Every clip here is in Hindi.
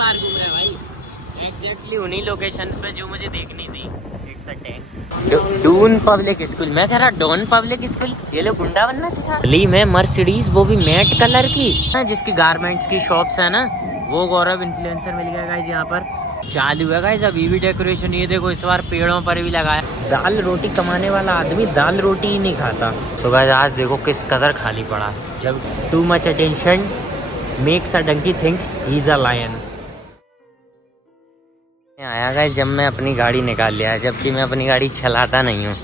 बाहर घूम रहे हैं भाई, एग्जैक्टली उन्हीं लोकेशंस पे जो मुझे देखनी थी। डून पब्लिक स्कूल, मैं कह रहा डॉन पब्लिक स्कूल, ये लोग गुंडा बनना सिखा ली। मैं मर्सिडीज, वो भी मैट कलर की, जिसकी गारमेंट्स की शॉप्स है ना, वो गौरव इन्फ्लुएंसर मिल गया गाइस। यहाँ पर चालू है गाइस अभी भी डेकोरेशन। ये देखो इस बार पेड़ों पर भी लगाया। दाल रोटी कमाने वाला आदमी दाल रोटी ही नहीं खाता। तो गाइस आज देखो किस कदर खाली पड़ा। जब too much attention makes a donkey think he is a lion. आया गाइस जब मैं अपनी गाड़ी निकाल लिया, जबकि मैं अपनी गाड़ी चलाता नहीं हूँ,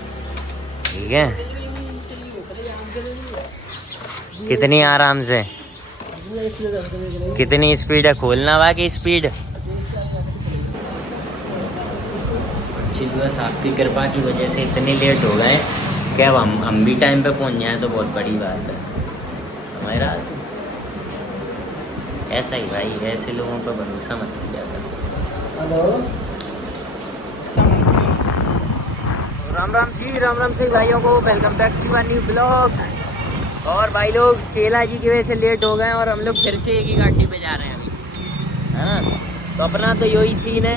ठीक है। कितनी आराम से, कितनी स्पीड है, खोलना बाकी स्पीड। बस आपकी कृपा की वजह से इतने लेट हो गए कि अब हम भी टाइम पे पहुंच जाएं तो बहुत बड़ी बात है हमारा। ऐसा ही भाई, ऐसे लोगों पर भरोसा मत किया कर। हेलो, राम राम जी, राम राम से भाइयों को, welcome back to new blog. और भाई लोग चेला जी की वजह से लेट हो गए और हम लोग फिर से एक ही गाड़ी पे जा रहे हैं अभी, है ना। तो अपना तो यही सीन है,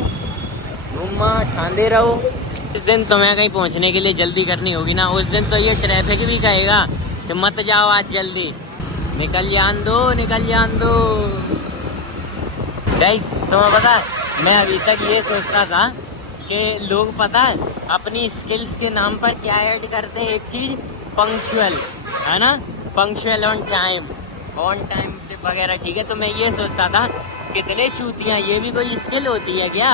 घूमा ठांदे रहो। इस दिन तुम्हें कहीं पहुंचने के लिए जल्दी करनी होगी ना, उस दिन तो ये ट्रैफिक भी कहेगा कि मत जाओ आज जल्दी, निकल जान दो, निकल जान दो। गाइस तुम्हें पता है मैं अभी तक ये सोच रहा था कि लोग पता है अपनी स्किल्स के नाम पर क्या ऐड करते हैं, एक चीज़ पंक्चुअल, है ना, पंक्चुअल ऑन टाइम वगैरह, ठीक है। तो मैं ये सोचता था कितने चूतियाँ, ये भी कोई स्किल होती है क्या,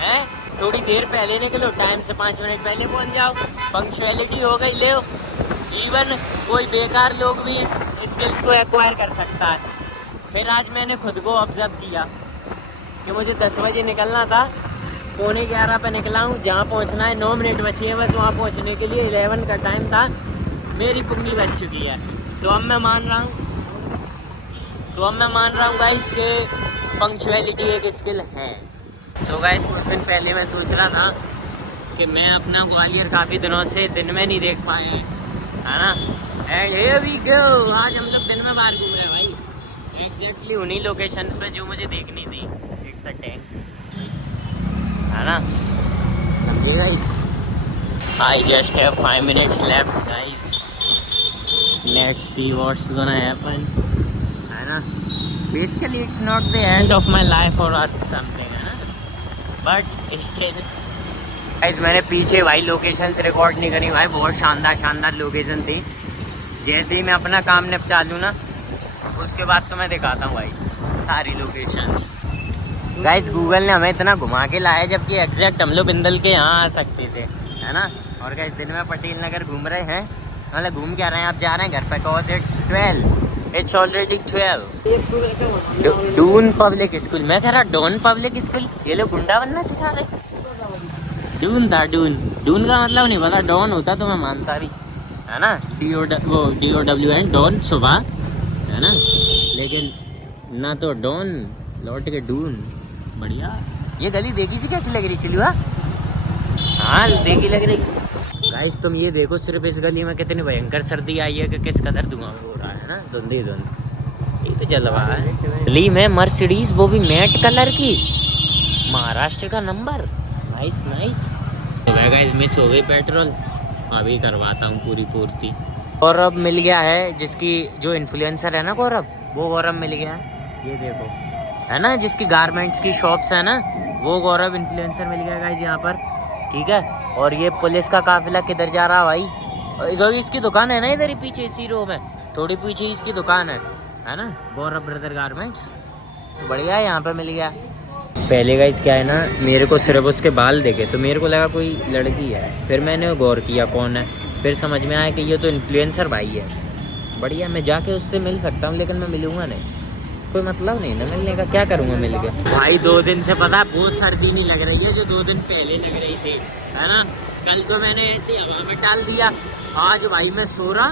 है। थोड़ी देर पहले निकलो, टाइम से 5 मिनट पहले पहुंच जाओ, पंक्चुअलिटी हो गई। ले इवन कोई बेकार लोग भी इस स्किल्स को एक्वायर कर सकता है। फिर आज मैंने खुद को ऑब्जर्व किया कि मुझे 10 बजे निकलना था, 11:15 पे निकला हूँ, जहाँ पहुँचना है 9 मिनट बची है बस, वहाँ पहुँचने के लिए 11 का टाइम था, मेरी पुंगी बच चुकी है। तो अब मैं मान रहा हूँ गाइस कि पंक्चुअलिटी एक स्किल है। सो गाइस कुछ दिन पहले मैं सोच रहा था कि मैं अपना ग्वालियर काफ़ी दिनों से दिन में नहीं देख पाए हैं, है ना। एंड हियर वी गो, आज हम लोग दिन में बाहर घूम रहे हैं भाई, एग्जैक्टली उन्हीं लोकेशंस पे जो मुझे देखनी थी। इट्स अ टैंक, है ना, समझे guys. I just have 5 minutes left guys, let's see what's gonna happen, है ना। Basically it's not the end of my life और समथिंग, है ना, बट स्टिल गाइस मैंने पीछे भाई लोकेशंस रिकॉर्ड नहीं करी भाई, बहुत शानदार लोकेशन थी। जैसे ही मैं अपना काम निपटा लूँ ना, उसके बाद तो मैं दिखाता हूँ भाई सारी लोकेशंस। गाइस गूगल ने हमें इतना घुमा के लाया, जबकि एग्जैक्ट हम लोग बिंदल के यहाँ आ सकते थे, है ना। और गाइस दिन में पटेल नगर घूम रहे हैं, मतलब घूम क्या रहे हैं, आप जा रहे हैं घर पे, cause it's already 12। Doon public school, मैं कह रहा डॉन पब्लिक स्कूल, ये लोग गुंडा बनना सिखा रहे। डून था, डून का मतलब नहीं पता, डॉन होता तो मैं मानता भी, है ना। DOWN डॉन सुबह, है ना, लेकिन ना तो डॉन लौट के डून। बढ़िया। ये गली देखी सी कैसी लग रही चिलुआ, हाँ देखी लग रही। गाइस तुम ये देखो सिर्फ इस गली में कितनी भयंकर सर्दी आई है कि किस कदर धुआं हो रहा है ना, धुंधी धुंध, ये तो जलवा है। गली में मर्सिडीज, वो भी मैट कलर की, महाराष्ट्र का नंबर, नाइस नाइस। तो गाइस मिस हो गई पेट्रोल, अभी करवाता हूँ पूरी पूर्ति। गौरव मिल गया है, जिसकी जो इन्फ्लुएंसर है ना गौरव, वो गौरव मिल गया है, ये देखो, है ना, जिसकी गारमेंट्स की शॉप्स है ना, वो गौरव इन्फ्लुएंसर मिल गया गाइस यहाँ पर, ठीक है। और ये पुलिस का काफिला किधर जा रहा भाई, और इधर इसकी दुकान है ना, इधर ही पीछे इसी रो में थोड़ी पीछे इसकी दुकान है ना, गौरव ब्रदर गारमेंट्स। बढ़िया है, यहाँ पे मिल गया। पहले गाइस क्या है ना, मेरे को सिर्फ उसके बाल देखे तो मेरे को लगा कोई लड़की है, फिर मैंने गौर किया कौन है, फिर समझ में आया कि ये तो इन्फ्लुएंसर भाई है। बढ़िया, मैं जाके उससे मिल सकता हूँ, लेकिन मैं मिलूँगा नहीं, कोई मतलब नहीं ना मिलने का, क्या करूँगा मिल के भाई। 2 दिन से पता है बहुत सर्दी नहीं लग रही है जो 2 दिन पहले लग रही थी, है ना। कल तो मैंने ऐसे हवा में डाल दिया, आज भाई मैं सो रहा,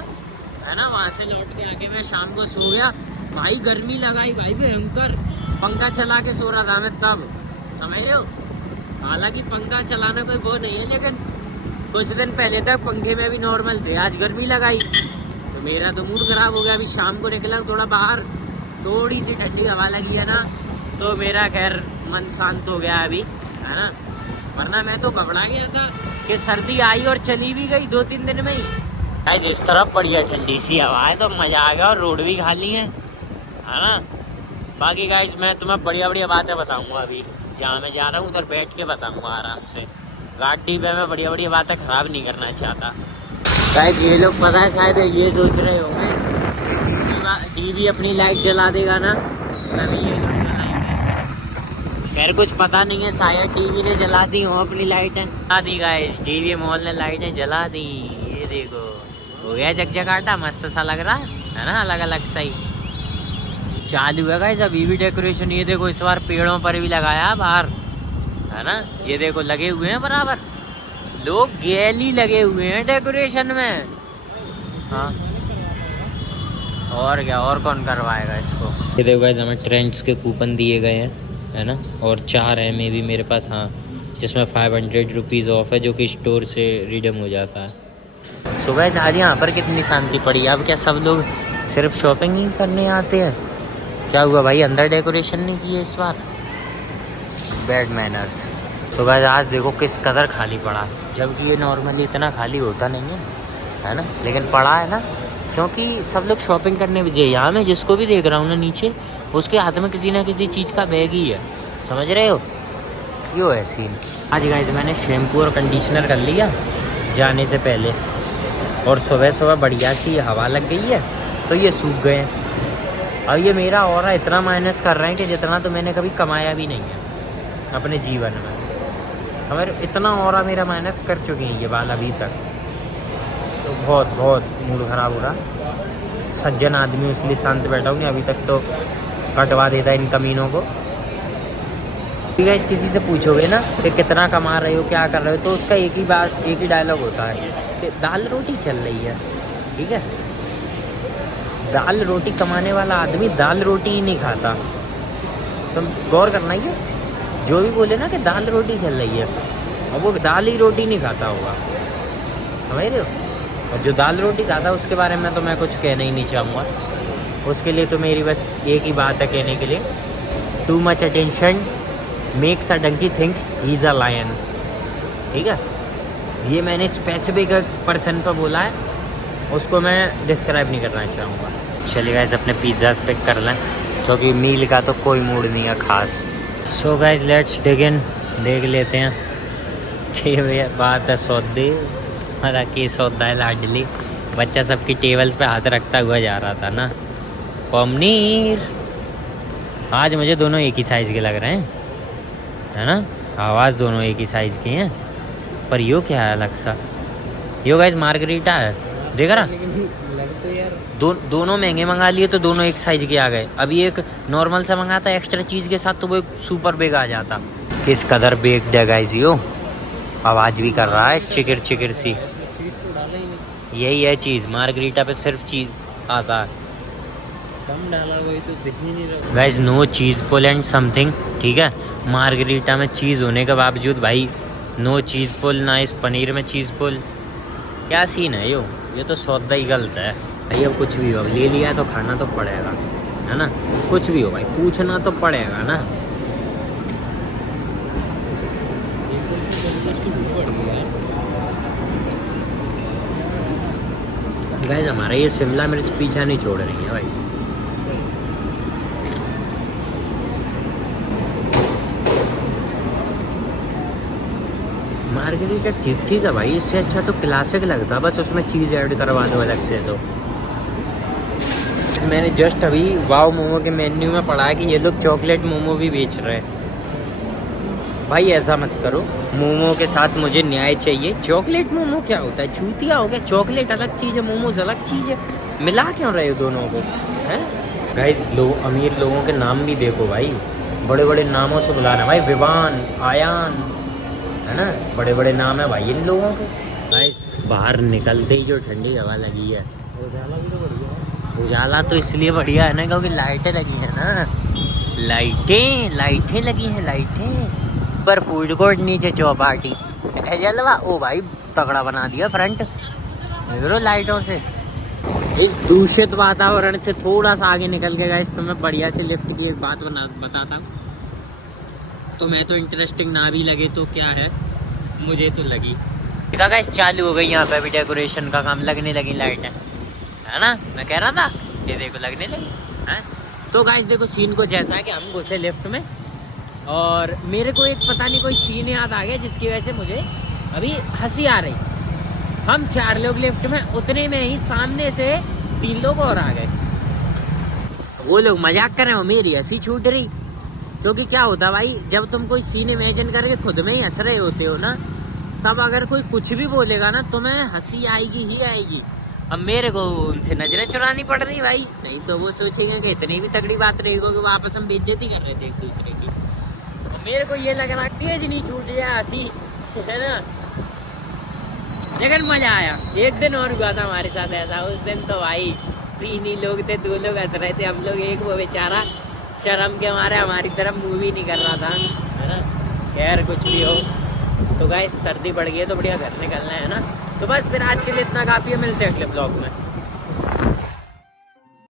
है ना, वहाँ से लौट के आके मैं शाम को सो गया भाई, गर्मी लगाई भाई भयंकर, पंखा चला के सो रहा था मैं तब, समझ रहे हो। हालांकि पंखा चलाना कोई वो नहीं है, लेकिन कुछ दिन पहले तक पंखे में भी नॉर्मल थे, आज गर्मी लगाई तो मेरा तो मूड खराब हो गया। अभी शाम को निकला थोड़ा बाहर, थोड़ी सी ठंडी हवा लगी है ना, तो मेरा खैर मन शांत हो गया अभी, है ना, वरना मैं तो घबरा गया था कि सर्दी आई और चली भी गई 2-3 दिन में ही। गाइस इस तरफ बढ़िया ठंडी सी हवा है तो मज़ा आ गया और रोड भी खाली है ना। बाकी गाइस मैं तुम्हें बढ़िया बढ़िया बातें बताऊंगा अभी, जहाँ मैं जा रहा हूँ उधर बैठ के बताऊंगा आराम से। गाड़ी पे मैं बढ़िया बढ़िया बातें ख़राब नहीं करना चाहता। गाइस ये लोग पता है शायद ये सोच रहे होंगे डीवी अपनी लाइट जला देगा ना तभी ये लोग जलाएंगे। खैर कुछ पता नहीं है, शायद टीवी ने जला दी हो अपनी लाइटें। जला दी गाइस, डीवी मॉल ने लाइटें जला दी। ये देखो हो गया जगजगाटा, मस्त सा लग रहा है ना, अलग अलग सही चालू है गाइस अभी भी डेकोरेशन। ये देखो इस बार पेड़ों पर भी लगाया बाहर, है ना, ये देखो लगे हुए हैं बराबर, लोग गैली लगे हुए हैं डेकोरेशन में। हाँ और क्या, और कौन करवाएगा इसको। ये देखो गाइस हमें ट्रेंड्स के कूपन दिए गए हैं, है ना, और 4 है मे भी मेरे पास, हाँ, जिसमें 500 रुपीज़ ऑफ है जो कि स्टोर से रिडीम हो जाता है। सो गाइस आज यहाँ पर कितनी शांति पड़ी। अब क्या सब लोग सिर्फ शॉपिंग ही करने आते हैं? क्या हुआ भाई, अंदर डेकोरेशन नहीं की है इस बार? Bad manners. तो गाइस आज देखो किस कदर खाली पड़ा, जबकि ये नॉर्मली इतना खाली होता नहीं है ना, लेकिन पड़ा है ना, क्योंकि सब लोग शॉपिंग करने भी जाए। यहाँ मैं जिसको भी देख रहा हूँ ना नीचे, उसके हाथ में किसी ना किसी चीज़ का बैग ही है, समझ रहे हो, यो है सीन। आज गाइस मैंने शैम्पू और कंडीशनर कर लिया जाने से पहले, और सुबह सुबह बढ़िया सी हवा लग गई है तो ये सूख गए हैं। अब ये मेरा ऑरा इतना माइनस कर रहे हैं कि जितना तो मैंने कभी कमाया भी नहीं है अपने जीवन में, समझ, इतना ऑरा मेरा माइनस कर चुके हैं ये बाल अभी तक। तो बहुत बहुत मूड ख़राब हो रहा। सज्जन आदमी इसलिए शांत बैठा हूँ, अभी तक तो कटवा देता है इन कमीनों को। ठीक है, किसी से पूछोगे ना कि कितना कमा रहे हो, क्या कर रहे हो, तो उसका एक ही बात, एक ही डायलॉग होता है कि दाल रोटी चल रही है। ठीक है, दाल रोटी कमाने वाला आदमी दाल रोटी ही नहीं खाता। तुम गौर करना, ये जो भी बोले ना कि दाल रोटी चल रही है, और वो दाल ही रोटी नहीं खाता होगा, समझ रहे हो। और जो दाल रोटी खाता है उसके बारे में तो मैं कुछ कहना ही नहीं चाहूँगा। उसके लिए तो मेरी बस एक ही बात है कहने के लिए, too much attention makes a donkey think he is a lion. ठीक है, ये मैंने स्पेसिफिक पर्सन पर बोला है, उसको मैं डिस्क्राइब नहीं करना चाहूँगा। चलिए गाइस अपने पिज़्ज़ाज पिक कर लें, क्योंकि मील का तो कोई मूड नहीं है खास। सो गाइस लेट्स डिग इन, देख लेते हैं कि भैया बात है सौदे, हालांकि सौदा है लाडली। बच्चा सबकी टेबल्स पे हाथ रखता हुआ जा रहा था ना। पमनीर आज मुझे दोनों एक ही साइज़ के लग रहे हैं, है ना, आवाज़ दोनों एक ही साइज़ की हैं, पर यो क्या है अलग सा, यो गाइस मार्गरीटा है, देख रहा। दोनों महंगे मंगा लिए तो दोनों एक साइज़ के आ गए। अभी एक नॉर्मल सा मंगाता एक्स्ट्रा चीज़ के साथ तो वो एक सुपर बेग आ जाता। किस कदर बेग है गाइस, यो आवाज़ भी कर रहा है चिकिर चिकिर सी। यही है चीज़, मार्गरीटा पे सिर्फ चीज़ आता है, कम डाला हुआ तो दिख ही नहीं रहा। Guys no cheese pull and something, ठीक है, मार्गरीटा में चीज़ होने के बावजूद भाई नो चीज़ पुल, ना इस पनीर में चीज़ पुल, क्या सीन है यो, ये तो सौदा ही गलत है भाई। अब कुछ भी हो, अब ले लिया तो खाना तो पड़ेगा, है ना, कुछ भी हो भाई पूछना तो पड़ेगा ना। गाइस हमारा ये शिमला मिर्च पीछा नहीं छोड़ रही है भाई। मार्गरीटा ठीक ठीक है भाई, इससे अच्छा तो क्लासिक लगता, बस उसमें चीज़ ऐड करवा दो अलग से। तो मैंने जस्ट अभी वाव मोमो के मेन्यू में पढ़ा है कि ये लोग चॉकलेट मोमो भी बेच रहे हैं। भाई ऐसा मत करो, मोमो के साथ मुझे न्याय चाहिए। चॉकलेट मोमो क्या होता है, चूतिया हो गया, चॉकलेट अलग चीज़ है, मोमोज अलग चीज़ है, मिला क्यों रहे हो दोनों को, है। गाइस अमीर लोगों के नाम भी देखो भाई, बड़े बड़े नामों से बुलाना भाई, विवान, आयान, है ना, बड़े बड़े नाम है भाई इन लोगों के। गाइस बाहर निकलते ही जो ठंडी हवा लगी है, उजाला भी तो बढ़िया है। उजाला तो इसलिए बढ़िया है ना क्योंकि लाइटें लगी हैं ना, लाइटें लगी हैं, लाइटें पर फूड कोर्ट नीचे चौपाटी जलवा। ओ भाई तगड़ा बना दिया फ्रंट, देख लो लाइटों से। इस दूषित वातावरण से थोड़ा सा आगे निकल के गाइस तुम्हें बढ़िया से लिफ्ट की एक बात बताता हूँ। तो मैं तो इंटरेस्टिंग ना भी लगे तो क्या है, मुझे तो लगी। देखा गाइस चालू हो गई यहाँ पे अभी डेकोरेशन का काम, लगने लगी लाइट है ना, मैं कह रहा था ये देखो लगने लगी है। तो गाइस देखो सीन कुछ ऐसा है कि हम घुसे लिफ्ट में और मेरे को एक पता नहीं कोई सीन याद आ गया जिसकी वजह से मुझे अभी हंसी आ रही। हम 4 लोग लिफ्ट में, उतने में ही सामने से 3 लोग और आ गए। वो लोग मजाक कर रहे हो, मेरी हंसी छूट रही। क्योंकि क्या होता भाई, जब तुम कोई सीन इमेजिन करके खुद में ही हंस रहे होते हो ना, तब अगर कोई कुछ भी बोलेगा ना तुम्हें हंसी आएगी ही आएगी। अब मेरे को उनसे नजरें चुरानी पड़ रही भाई, नहीं तो वो सोचेंगे कि इतनी भी तगड़ी बात रही होगी, वो आपस में बेइज्जती कर रहे थे एक दूसरे की। और मेरे को ये लग रहा तेज नहीं छूट जाए हंसी, है ना। लेकिन मजा आया। एक दिन और हुआ था हमारे साथ ऐसा, उस दिन तो भाई 3 ही लोग थे, 2 लोग हंस रहे थे, हम लोग एक, वो बेचारा शर्म के मारे हमारी तरफ मूव ही नहीं कर रहा था, है ना। खैर कुछ भी हो। तो गाइस सर्दी बढ़ गई है तो बढ़िया घर निकलना है ना। तो बस फिर आज के लिए इतना काफ़ी है, मिलते हैं अगले ब्लॉग में।